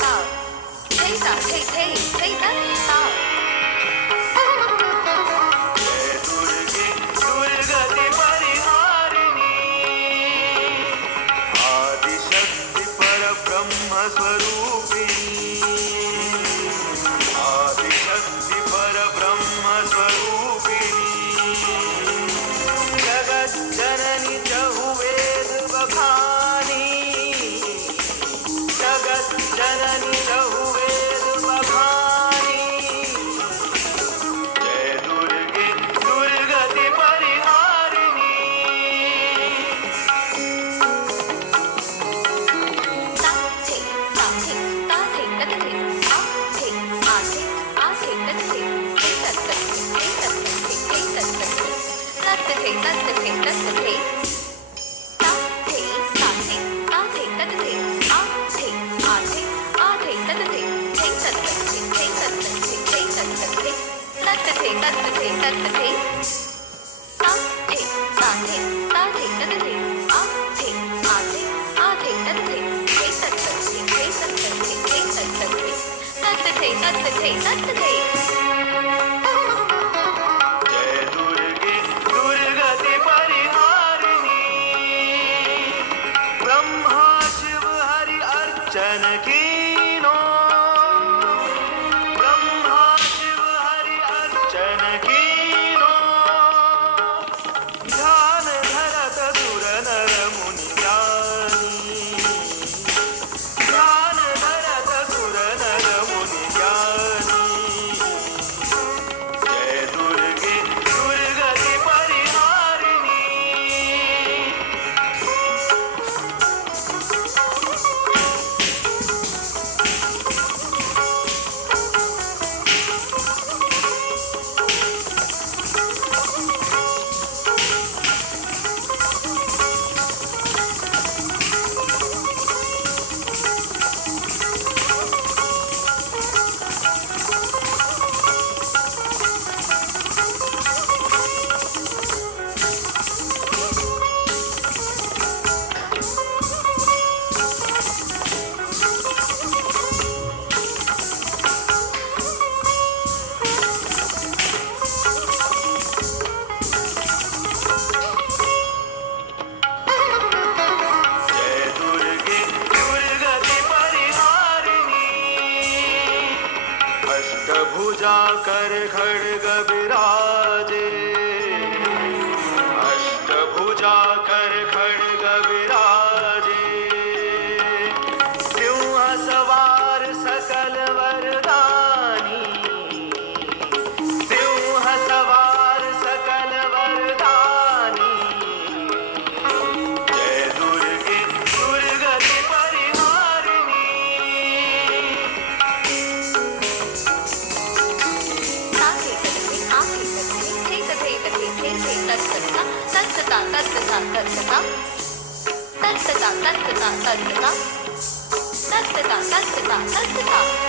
ताव थे ता थे थे थे ता ताव दुर्गति परिहारिणी आदिशक्ति परब्रह्म स्वरूपिणी आदिशक्ति परब्रह्म स्वरूपिणी जगत जननी चहुवेद बखानी जगत जननी चहुवेद बखानी जय दुर्गे दुर्गति परिहारिणी ता थे ता थे तत थे आ थे आ थे तत थे थे तत थे थे तत थे थे तत थे तत थे तत थे तत थे ता थे ता थे तत थे आ थे तत थे थे तत थे थे तत थे थे तत थे तत थे तत थे तत थे ता थे तत थे आ थे तत थे थे तत थे थे तत थे थे तत थे तत थे तत थे तत थे जय दुर्गे दुर्गति परिहारिणी ब्रह्मा शिव हरि अर्चन कीनो ब्रह्मा शिव हरि अर्चन कीनो ध्यान धरत सुर नर मुनि ज्ञानी ध्यान धरत सुर नर मुनि ज्ञानी जय दुर्गे दुर्गति परिहारिणी जय दुर्गे दुर्गति परिहारिणी अष्टभुजा कर खड्ग विराजे अष्टभुजा कर खड्ग विराजे सिंह सवार सकल वरदानी सिंह सवार सकल वरदानी जय दुर्गे दुर्गति परिहारिणी ता थे तत थे आ थे तत थे थे तत थे थे थे तत ता तत ता तत ता तत ता तत ता तत ता तत ता तत ता तत ता तत ता